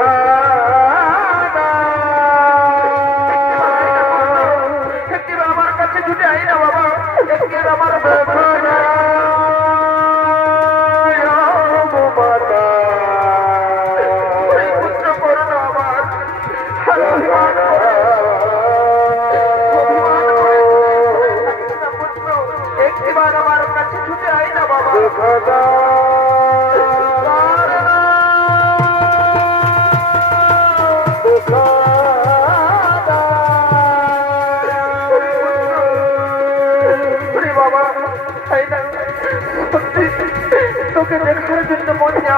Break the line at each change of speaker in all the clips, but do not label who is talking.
বাবা
দেখা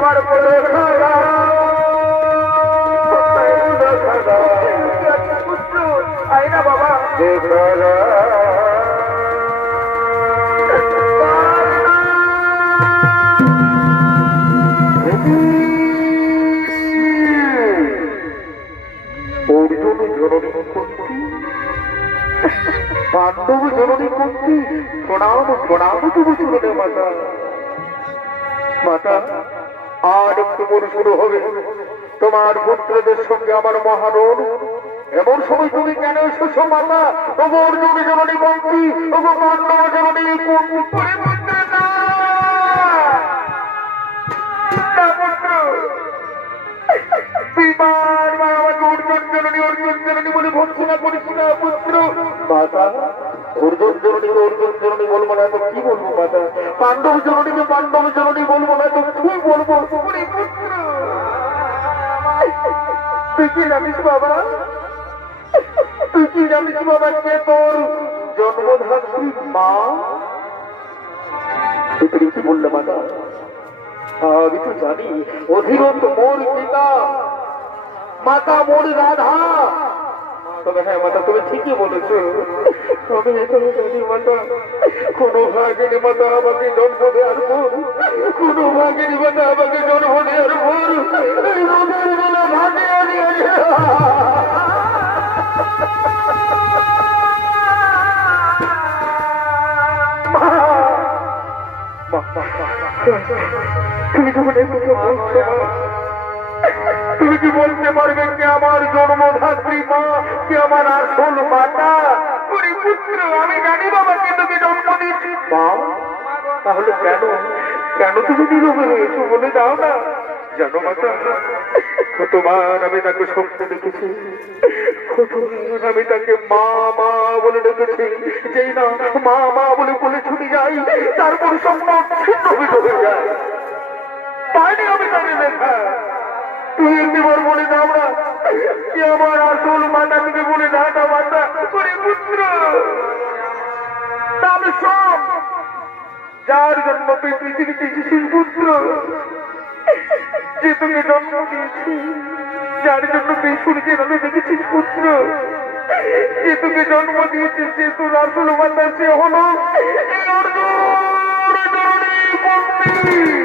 আমার বলে পুত্র আই না বাবা।
অর্জুন জননী কুন্তি পাণ্ডব জননী কুন্তি প্রণাম প্রণাম তবু শুনে মাতা। মাতা আর একটু পর শুরু হবে। তোমার পুত্রদের সঙ্গে আমার মহারণ এমন সময় তুমি কেন এসেছ, মাতা? তবু অর্জুন জননী কুন্তি তবু পাণ্ডব
পুত্র! না না পুত্র আমাকে অর্জুন জননী অর্জুন জননী বলে ভর্সনা করিস না, পুত্র।
মাতা অর্জুন জননীকে অর্জুন জননী বলব না তো কি বলব মাতা পাণ্ডব জননীকে পাণ্ডব জননী বলব না তো কি বলব?
তুই কি জানিস বাবা?
তুই কি জানিস বাবা কে তোর জন্মধাত্রী মা? তুই কি বললে মাতা আমি তো জানি। অধিরত মোর পিতা, মাতা মোর রাধা। তবে হ্যাঁ মাতা তুমি ঠিকই বলেছ আমি এটাও জানি মাতা কোনো ভাগের মাতা আমাকে জন্ম দেওয়ার পর কোনো ভাগের মাতা আমাকে জন্ম দেওয়ার পর এই রোদের বেলা ভাগে তুমি যখন এই বলছো কি বলতে পারবে কে আমার জন্মধাত্রী মা, কে আমার আসল মাতা?
পুত্র, আমি জানি বাবা কিন্তু কি জন্ম দিয়েছি।
তাহলে কেন? কেন তুমি নীরবে রয়েছো বলে দাও না। জানো মাতা, কতবার আমি তাকে স্বপ্নে দেখেছি। কতবার আমি তাকে মা মা বলে ডেকেছি। যেই না মা মা বলে বলে ছুটে যাই, তারপর স্বপ্ন ছিন্ন হয়ে যায়। পাইনি আমি তাকে দেখা তুমি একবার বলে না কি আমার আসল মাতা তুমি বলে দাও না মাতা
ওরে পুত্র। তাহলে সব
যার জন্য তুই পৃথিবীতে এসেছিস পুত্র, যে তোকে জন্ম দিয়েছি, যার জন্য তুই সূর্যের আলো দেখেছিস পুত্র, যে তোকে জন্ম দিয়েছিস যে তোর আসল মাতা সে হলো এই অর্জুন। জননী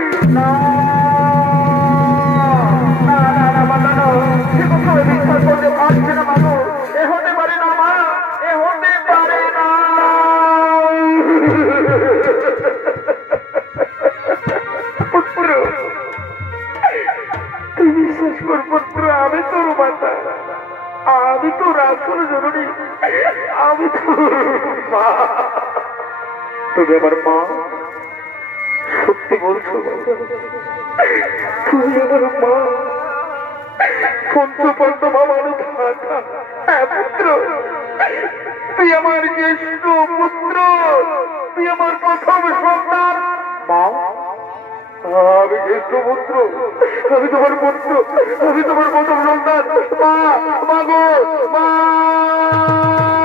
তুমি আমার মা, সত্যি বলছো তুমি আমার মা পুত্র। তুই আমার আমার মা, আমি পুত্র তোমার পুত্র, আমি তোমার প্রথম সন্তান। মা মা গো মা
মা।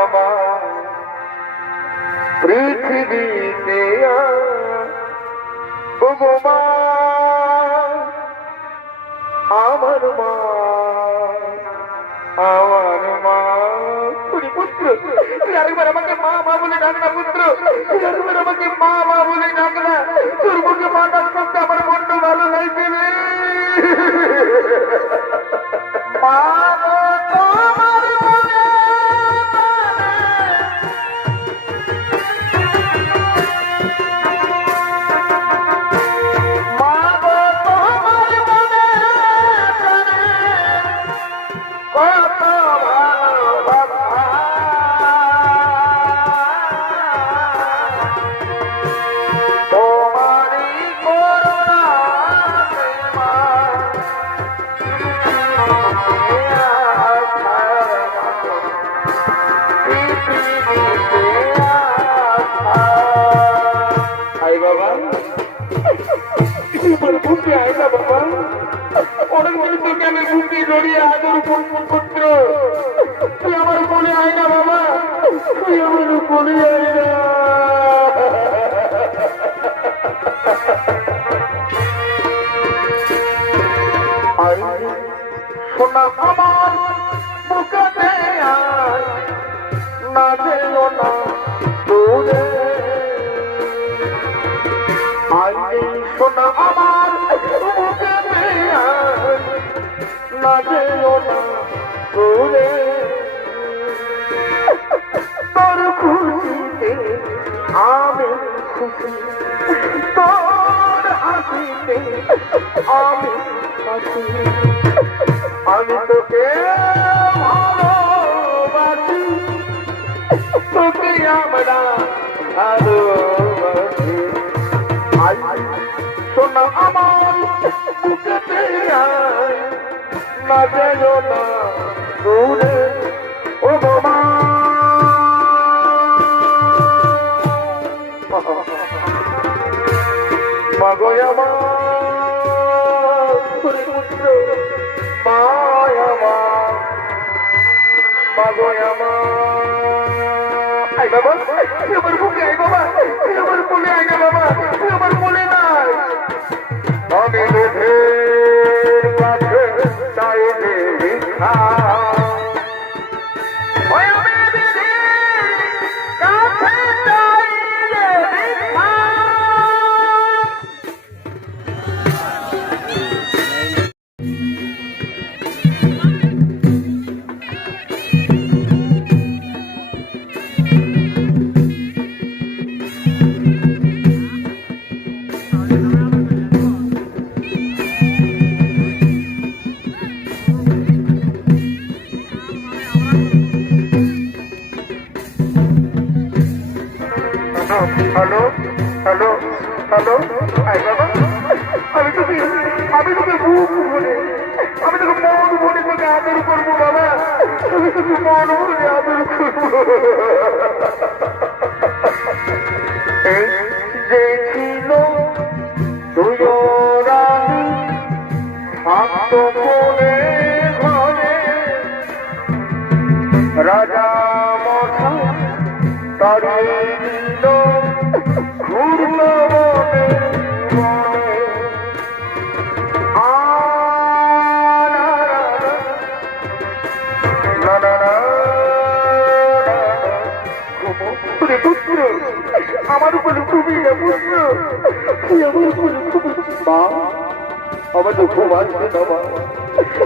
পৃথিবীতে আমার মা আমার মা। পুত্র। আরেকবার আমাকে মা মা বলে ডাক না, পুত্র। আরেকবার আমাকে মা মা বলে মা! তোকে বুকে জড়িয়ে আদর পুত্র? তুই আমার মনে আয় না বাবা। তুই আমার কোলে আয় না। সোনা আমার আয় না যেও না তোর হাসিতে আমি হাসি আমি তোকে ভালোবাসি। তোকে আমরা ভালোবাসি। আই, শোনা আমার বুকেতে আয় না যেও না দূরে। ও বাবা আমার বুকে আই বাবা আমার কোলে আই না বাবা আমার কোলে নাই আমি লোভের আমি তোকে আমি তোকে বুক ভরে আমি তোকে মন ভরে তোকে আদর করব, বাবা। আমি তোকে মন ভরে আদর করব।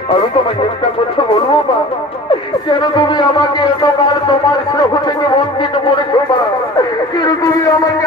আমি তোমাকে বলব তুমি আমাকে এতকাল তোমার স্নেহ থেকে বঞ্চিত করেছ বা কেন তুমি আমাকে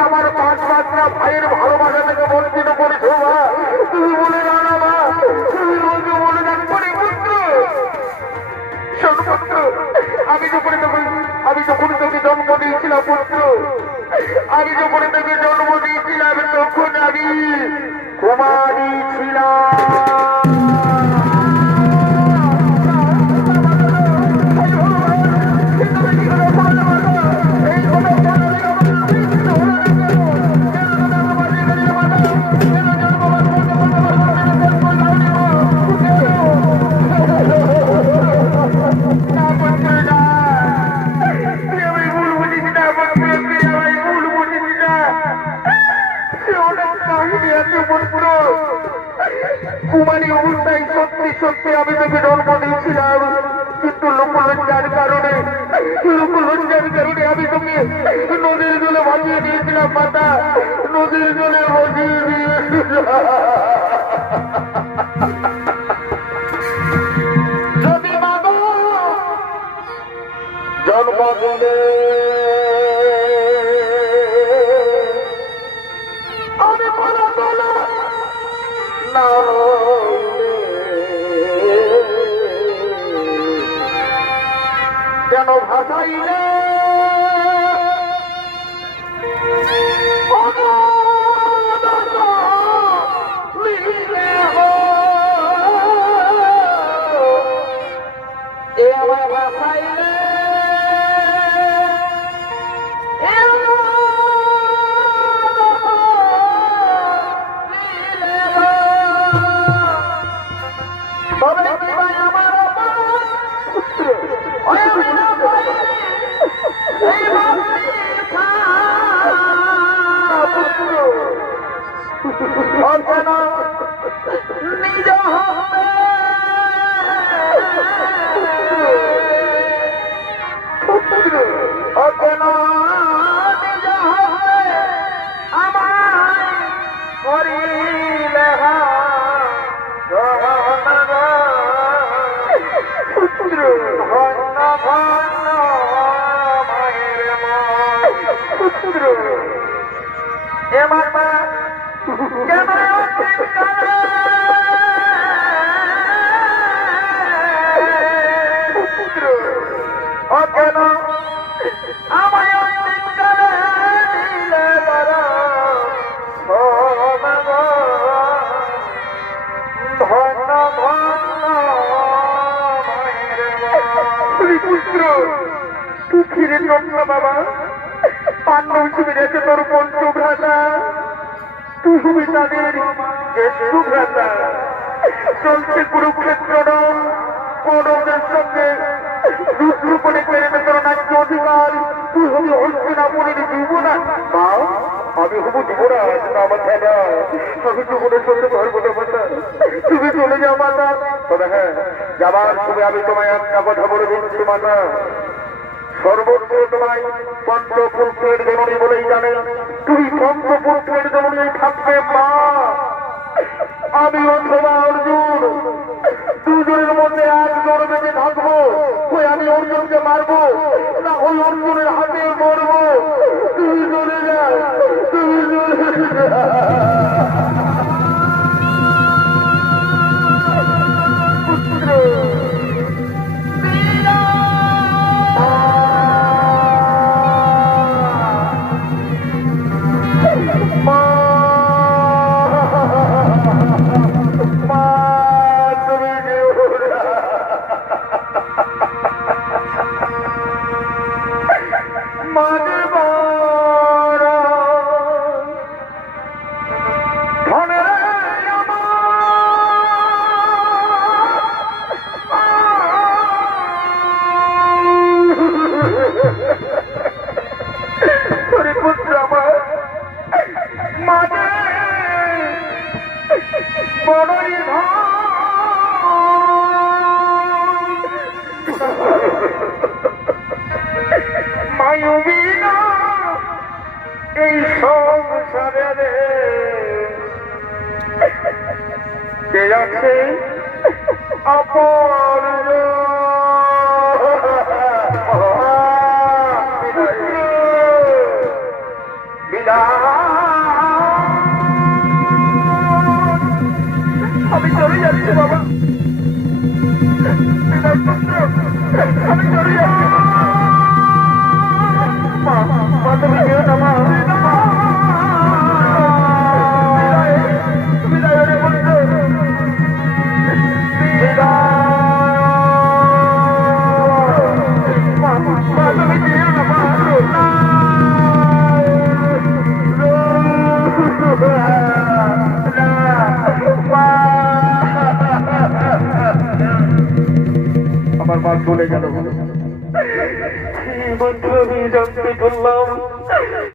নদীর জলে বসিয়ে দিয়েছিল যদি বাবা জন্ম দিলে আমি বলা বলা না কেন ভাসাইলে অর্চনা নিজ অর্চনা নিজ আমায় করিলে পুত্র ধন্য ধন্য মায়ের মা পুত্র আমায় অন্তিম পুত্র তুই ফিরে জন্য বাবা পাণ্ডব শিবিরেছে তোর পঞ্চভ্রাতা তুমি তাদের জ্যেষ্ঠ ভ্রাতা চলছে কুরুক্ষেত্র কৌরবদের সঙ্গে রুদ্রপণে পেরেবে তোর নাট্য অধিকার তুই হবি হস্তিনাপুরের যুবরাজ মা আমি হব যুবরাজ না আমার দাদা আমি যুবনের সঙ্গে ধর্ম না মাতা তুমি চলে যাও মাতা তবে হ্যাঁ যাবার সময় আমি তোমায় একটা কথা বলে দিচ্ছি, মাতা। সর্বত্র তোমায় পঞ্চপুত্রের জননী বলেই জানে তুমি পঞ্চপুত্রের জননী থাকবে মা। আমি অথবা অর্জুন। দুজনের মধ্যে এক জোর বেঁচে থাকব। ওই আমি অর্জুনকে মারবো? না, ওই অর্জুনের হাতে মরবো। তুমি চলে যা তুমি চলে কে আছে